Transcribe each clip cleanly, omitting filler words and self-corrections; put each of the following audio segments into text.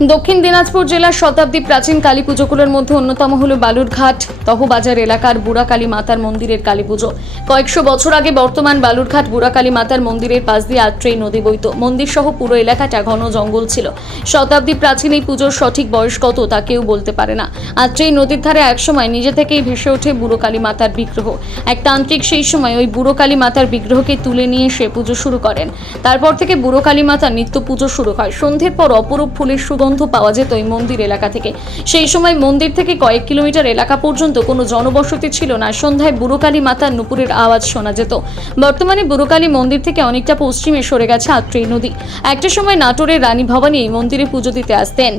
দক্ষিণ দিনাজপুর জেলার শতাব্দী প্রাচীন কালী পুজোগুলোর মধ্যে অন্যতম হল বালুরঘাট তহবাজার এলাকার বুড়াকালী মাতার মন্দিরের কালী পুজো। কয়েকশো বছর আগে বর্তমান বালুরঘাট বুড়াকালী মাতার মন্দিরের পাশ দিয়ে আত্রেই নদী বইত। মন্দির সহ পুরো এলাকাটা ঘন জঙ্গল ছিল। শতাব্দী প্রাচীন এই পুজোর সঠিক বয়স কত তা কেউ বলতে পারে না। আত্রেই নদীর ধারে একসময় নিজে থেকেই ভেসে ওঠে বুড়োকালী মাতার বিগ্রহ। এক তান্ত্রিক সেই সময় ওই বুড়োকালী মাতার বিগ্রহকে তুলে নিয়ে এসে পুজো শুরু করেন। তারপর থেকে বুড়োকালী মাতার নিত্য পুজো শুরু হয়। সন্ধ্যের পর অপরূপ ফুলের সুগন্ধ পাওয়া যেত এই মন্দির এলাকা থেকে। সেই সময় মন্দির থেকে কয়েক কিলোমিটার এলাকা পর্যন্ত কোনো জনবসতি ছিল না। সন্ধ্যায় বুড়োকালী মাতার নুপুরের আওয়াজ শোনা যেত। বর্তমানে বুড়োকালী মন্দির থেকে অনেকটা পশ্চিমে সরে গেছে আত্রেই নদী। একটা সময় নাটোরের রানী ভবানী এই মন্দিরে পুজো দিতে আসতেন।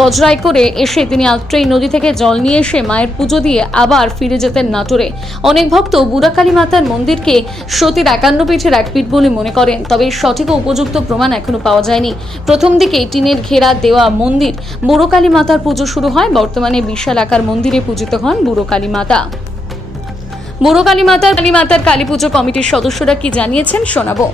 বজরায় করে এসে তিনি আত্রেই নদী থেকে জল নিয়ে এসে মায়ের পুজো দিয়ে আবার ফিরে যেতেন নাটোরে। অনেক ভক্ত বুড়াকালী মাতার মন্দিরকে সতীর 51 পীঠের এক পীঠ বলে মনে করেন, তবে সঠিক ও উপযুক্ত প্রমাণ এখনো পাওয়া যায়নি। প্রথম দিকে টিনের ঘেরা দেওয়া মন্দির বুড়োকালী মাতার পুজো শুরু হয়। বর্তমানে বিশাল আকার মন্দিরে পূজিত হন বুড়োকালী মাতা। বুড়োকালী মাতার কালী পুজো কমিটির সদস্যরা কি জানিয়েছেন শোনাবো।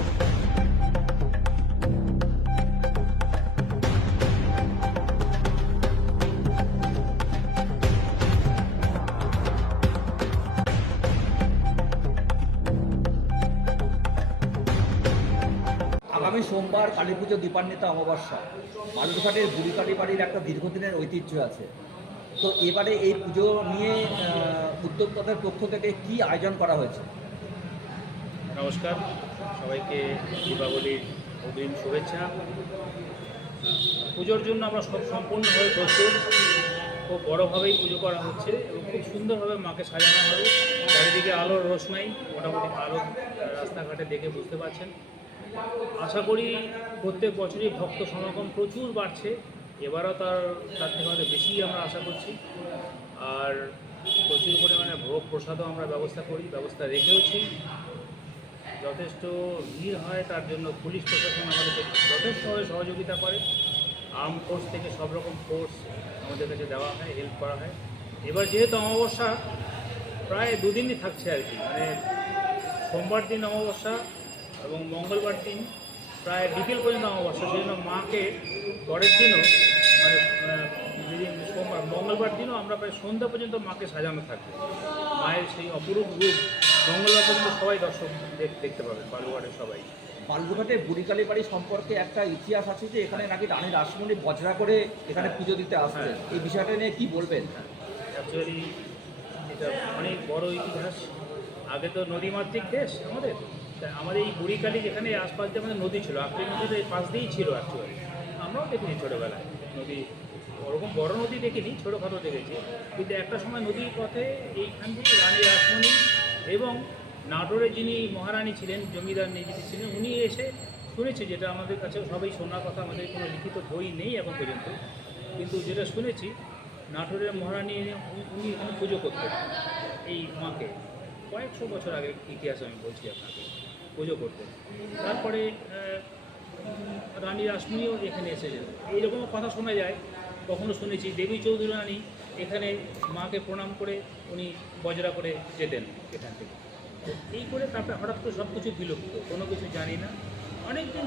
আগামী সোমবার কালী পুজো দীপান্বিতা অমাবস্যা। বালুরঘাটের বুড়িকালী বাড়ির একটা দীর্ঘদিনের ঐতিহ্য আছে। তো এবারে এই পুজো নিয়ে উদ্যোক্তাদের পক্ষ থেকে কি আয়োজন করা হয়েছে? নমস্কার, সবাইকে দীপাবলির অগ্রিম শুভেচ্ছা। পুজোর জন্য আমরা সব সম্পূর্ণভাবে প্রস্তুত। খুব বড়োভাবেই পুজো করা হচ্ছে এবং খুব সুন্দরভাবে মাকে সাজানো হবে। চারিদিকে আলোর রোশনাই, মোটামুটি আলো রাস্তাঘাটে দেখে বুঝতে পারছেন। আশা করি প্রত্যেক বছরই ভক্ত সমাগম প্রচুর বাড়ছে। এবারও তার থেকে হয়তো বেশি আমরা আশা করছি। আর প্রচুর পরিমাণে ভোগ প্রসাদও আমরা ব্যবস্থা রেখেওছি। যথেষ্ট ভিড় হয়, তার জন্য পুলিশ প্রশাসন আমাদেরকে যথেষ্টভাবে সহযোগিতা করে। আর্ম ফোর্স থেকে সব রকম ফোর্স আমাদের কাছে দেওয়া হয়, হেল্প করা হয়। এবার যেহেতু অমাবস্যা প্রায় দুদিনই থাকছে আর কি, মানে সোমবার দিন অমাবস্যা এবং মঙ্গলবার দিন প্রায় বিকেল পর্যন্ত অমাবস্যা। সেই জন্য মাকে পরের দিনও মানে যেদিন সোমবার মঙ্গলবার দিনও আমরা প্রায় সন্ধ্যা পর্যন্ত মাকে সাজানো থাকবে। মায়ের সেই অপরূপ রূপ মঙ্গলবার পর্যন্ত সবাই দর্শক দেখতে পাবেন, বালুরঘাটের সবাই। বালুরঘাটের বুড়িকালী বাড়ি সম্পর্কে একটা ইতিহাস আছে যে এখানে নাকি রানী রাসমণি বজরা করে এখানে পুজো দিতে আসতেন। এই বিষয়টা নিয়ে কি বলবেন? অ্যাকচুয়ালি এটা অনেক বড় ইতিহাস। আগে তো নদীমাতৃক দেশ আমাদের, তাই আমাদের এই বুড়িকালী যেখানে আশপাশ দিয়ে আমাদের নদী ছিল, আত্রেই নদীর এই পাশ দিয়েই ছিল অ্যাকচুয়ালি। আমরাও দেখিনি ছোটোবেলায় নদী, ওরকম বড় নদী দেখিনি, ছোটোখাটো দেখেছি। কিন্তু একটা সময় নদীর পথে এইখান থেকে রানী রাসমণি এবং নাটোরের যিনি মহারানী ছিলেন, জমিদার যিনি ছিলেন, উনি এসে শুনেছি, যেটা আমাদের কাছে সবাই শোনার কথা, আমাদের কোনো লিখিত বই নেই এখন পর্যন্ত, কিন্তু যেটা শুনেছি নাটোরের মহারানী উনি এখানে পুজো করতেন এই মাকে। কয়েকশো বছর আগের ইতিহাস আমি বলছি আপনাকে, পুজো করতেন। তারপরে রানী রাসমণিও এখানে এসেছেন, এইরকম কথা শোনা যায়। কখনো শুনেছি দেবী চৌধুরী রানী এখানে মাকে প্রণাম করে উনি বজরা করে যেতেন এখান থেকে। তো এই করে তারপরে হঠাৎ করে সব কিছু বিলুপ্ত, কোনো কিছু জানি না। অনেক দিন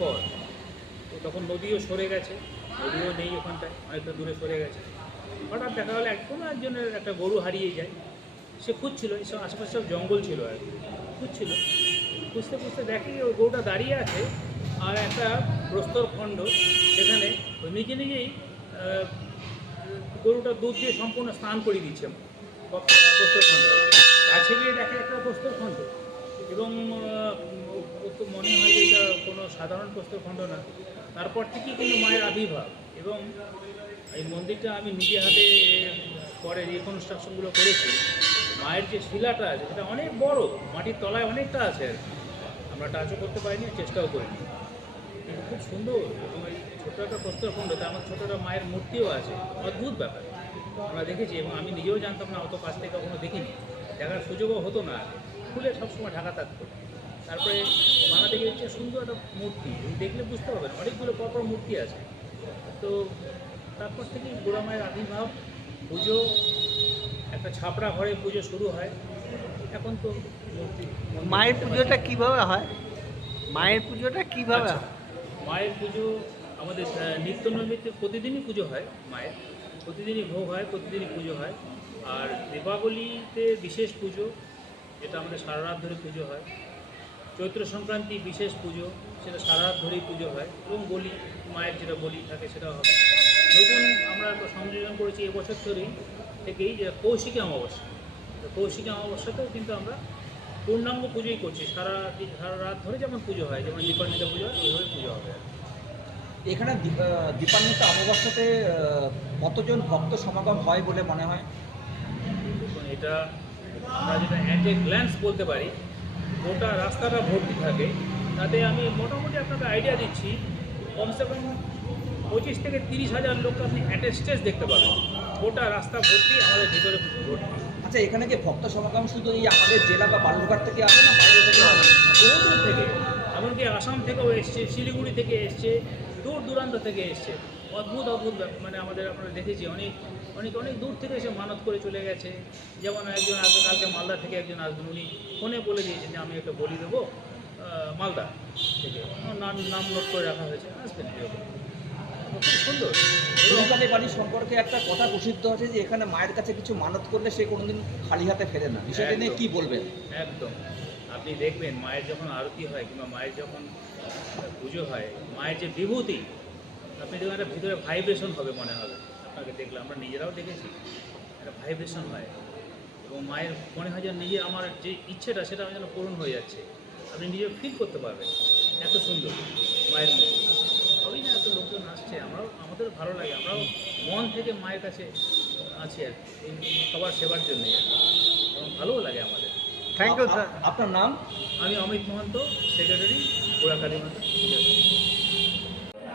পর তো তখন নদীও সরে গেছে, নদীও নেই ওখানটায়, অনেকটা দূরে সরে গেছে। হঠাৎ দেখা গেলো কোনো একজনের একটা গরু হারিয়ে যায়, সে খুঁজছিল, এইসব আশেপাশে সব জঙ্গল ছিল আর কি, খুঁজতে দেখে ওই গরুটা দাঁড়িয়ে আছে আর একটা প্রস্তর খণ্ড, সেখানে ওই নিজেই গরুটা দুধ দিয়ে সম্পূর্ণ স্নান করিয়ে দিচ্ছে প্রস্তর খণ্ড। কাছে গিয়ে দেখে একটা প্রস্তর খণ্ড এবং তো মনে হয় যে এটা কোনো সাধারণ প্রস্তর খণ্ড না। তারপর থেকেই কিন্তু মায়ের আবির্ভাব। এবং এই মন্দিরটা আমি নিজে হাতে পরে রিকনস্ট্রাকশনগুলো করেছি। মায়ের যে শিলাটা আছে সেটা অনেক বড়, মাটির তলায় অনেকটা আছে আর কি। আমরা টাচও করতে পারিনি, চেষ্টাও করিনি, কিন্তু খুব সুন্দর। এবং এই ছোটো একটা প্রস্তরখণ্ড, তার আমার ছোটো একটা মায়ের মূর্তিও আছে। অদ্ভুত ব্যাপার আমরা দেখেছি, এবং আমি নিজেও জানতাম না, অত কাছ থেকে কখনো দেখিনি, দেখার সুযোগও হতো না। খুলে সবসময় ঢাকা থাকতো। তারপরে মানা দেখে হচ্ছে সুন্দর একটা মূর্তি, দেখলে বুঝতে পারবেন অনেকগুলো পরপর মূর্তি আছে। তো তারপর থেকেই বুড়া মায়ের আবির্ভাব, পুজো, একটা ছাপড়া ঘরে পুজো শুরু হয়। এখন তো মায়ের পুজোটা কিভাবে হয়? মায়ের পুজোটা কিভাবে হয়? মায়ের পুজো আমাদের নিত্য নৈমিত্য প্রতিদিনই পুজো হয় মায়ের, প্রতিদিনই ভোগ হয়, প্রতিদিনই পুজো হয়। আর দীপাবলিতে বিশেষ পুজো, যেটা আমাদের সারা রাত ধরে পুজো হয়। চৈত্র সংক্রান্তি বিশেষ পুজো, সেটা সারা রাত ধরেই পুজো হয়। এবং বলি, মায়ের যেটা বলি থাকে সেটাও হবে। নতুন আমরা একটা সংযোজন করেছি এবছর থেকেই যে কৌশিকী অমাবস্যা। তো কৌশিকী অমাবস্যাতেও কিন্তু আমরা পূর্ণাঙ্গ পুজোই করছি, সারা রাত ধরে যেমন পুজো হয়, যেমন দীপান্বিতা পুজো হয় ওইভাবে পুজো হবে। এখানে দীপান্বিতা অমাবস্যাতে কতজন ভক্ত সমাগম হয় বলে মনে হয়? দেখুন, এটা আমরা যেটা অ্যাট এ গ্ল্যান্স বলতে পারি, গোটা রাস্তাটা ভর্তি থাকে। তাতে আমি মোটামুটি আপনাকে আইডিয়া দিচ্ছি, কমসে কম 25 থেকে 30,000 লোককে আপনি অ্যাট এ স্টেজ দেখতে পাবেন। গোটা রাস্তা ভর্তি, আমাদের ভিতরে ভর্তি। আচ্ছা, এখানে কি ভক্ত সমাগম শুধু এই আমাদের জেলা বা বালুরঘাট থেকে আসে না বাইরে থেকে আসে? বহু দূর থেকে, এমনকি আসাম থেকেও এসছে, শিলিগুড়ি থেকে এসছে, দূর দূরান্ত থেকে এসছে। অদ্ভুত অদ্ভুত মানে আমাদের আপনারা দেখেছি, অনেক অনেক অনেক দূর থেকে এসে মানত করে চলে গেছে। যেমন একজন আসবে, কালকে মালদা থেকে একজন আসবেন, উনি ফোনে বলে দিয়েছেন যে আমি একটা বলি দেবো মালদা থেকে, নাম নোট করে রাখা হয়েছে, আসবেন এরকম। খুব সুন্দর। বুড়িকালী বাড়ি সম্পর্কে একটা কথা প্রসিদ্ধ আছে যে এখানে মায়ের কাছে কিছু মানত করলে সে কোনোদিন খালি হাতে ফেরে না। বিষয়টা নিয়ে কি বলবেন? একদম, আপনি দেখবেন মায়ের যখন আরতি হয় কিংবা মায়ের যখন পুজো হয়, মায়ের যে বিভূতি, আপনি দেখবেন একটা ভিতরে ভাইব্রেশন হবে মনে হবে। আপনাকে দেখলে আমরা নিজেরাও দেখেছি, একটা ভাইব্রেশন হয় এবং মায়ের মনে হয় যেন নিজে আমার যে ইচ্ছেটা সেটা যেন পূরণ হয়ে যাচ্ছে। আপনি নিজে ফিল করতে পারবেন, এত সুন্দর মায়ের মুখ। সবই না, এত লোকজন আসছে, আমাদের ভালো লাগে, আমরাও মন থেকে মায়ের কাছে আছি আর কি, এই সবার সেবার জন্যই আর কি। এবং ভালোও লাগে আমাদের। Thank you sir. আপনার নাম? আমি অমিত মহন্ত, সেক্রেটারি, বুড়াকালী মাতা।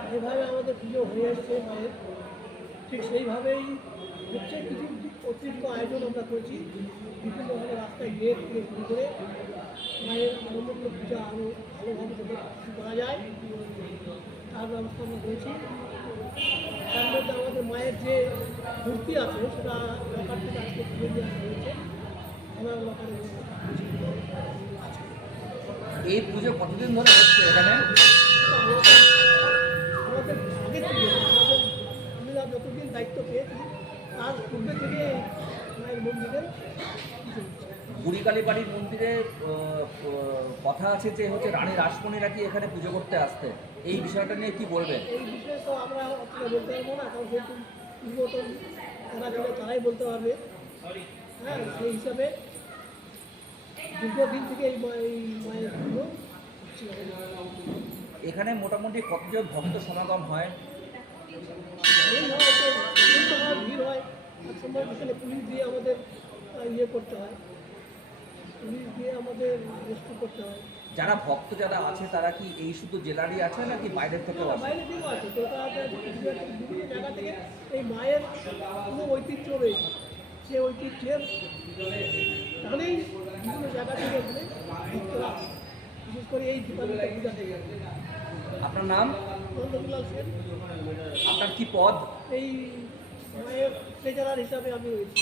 যেভাবে আমাদের পুজো হয়ে আসছে মায়ের, ঠিক সেইভাবেই হচ্ছে। কিছু অতিরিক্ত আয়োজন আমরা করছি, বিভিন্নভাবে রাস্তায় গেট থেকে শুরু করে মায়ের মনোমূল্য পূজা আরও ভালোভাবে যাতে করা যায় তার ব্যবস্থা আমরা করেছি। তার মধ্যে আমাদের মায়ের যে মূর্তি আছে সেটা লকার থেকে আজকে তুলে দিয়ে আসা হয়েছে। আমার লকারে আছে। এই পুজো কতদিন ধরে হচ্ছে এখানে? আমাদের আগের থেকে আমি যতদিন দায়িত্ব পেয়েছি তার পূর্বে থেকে মায়ের মন্দিরে বুড়িকালী বাড়ির মন্দিরে কথা আছে যে হচ্ছে রানী রাসমণিরা কি এখানে পুজো করতে আসতে, এই বিষয়টা নিয়ে কি বলবেন? এই বিষয়ে তো আমরা অতটা বলতে পারবো না, কারণ যেহেতু পূর্বতন যারা ছিল তারাই বলতে পারবে। হ্যাঁ, সেই হিসাবে দীর্ঘদিন থেকে এই মায়ের পুজো হচ্ছে। এখানে মোটামুটি কতজন ভক্ত সমাগম হয়? এই হয় যে প্রচণ্ড হয়, ভিড় হয়। এক সময় এখানে পুলিশ দিয়ে আমাদের ইয়ে করতে হয়, পুলিশ দিয়ে আমাদের রেস্কিউ করতে হয়। যারা ভক্ত যারা আছে তারা কি এই শুধু জেলারই আছে নাকি বাইরের থেকেও আছে? বাইরে থেকেও আছে, কলকাতা বিভিন্ন জায়গা থেকে এই মায়ের কোনো ঐতিহ্য রয়েছে, সে ঐতিহ্যের টানেই বিভিন্ন জায়গা থেকে এখানে ভক্তরা আসে, বিশেষ করে এই দীপাবলিটা পূজা থেকে। আপনার নাম? নন্দকুলাল সেন। আপনার কি পদ? এই মায়ের ট্রেজারার হিসাবে আমি রয়েছি।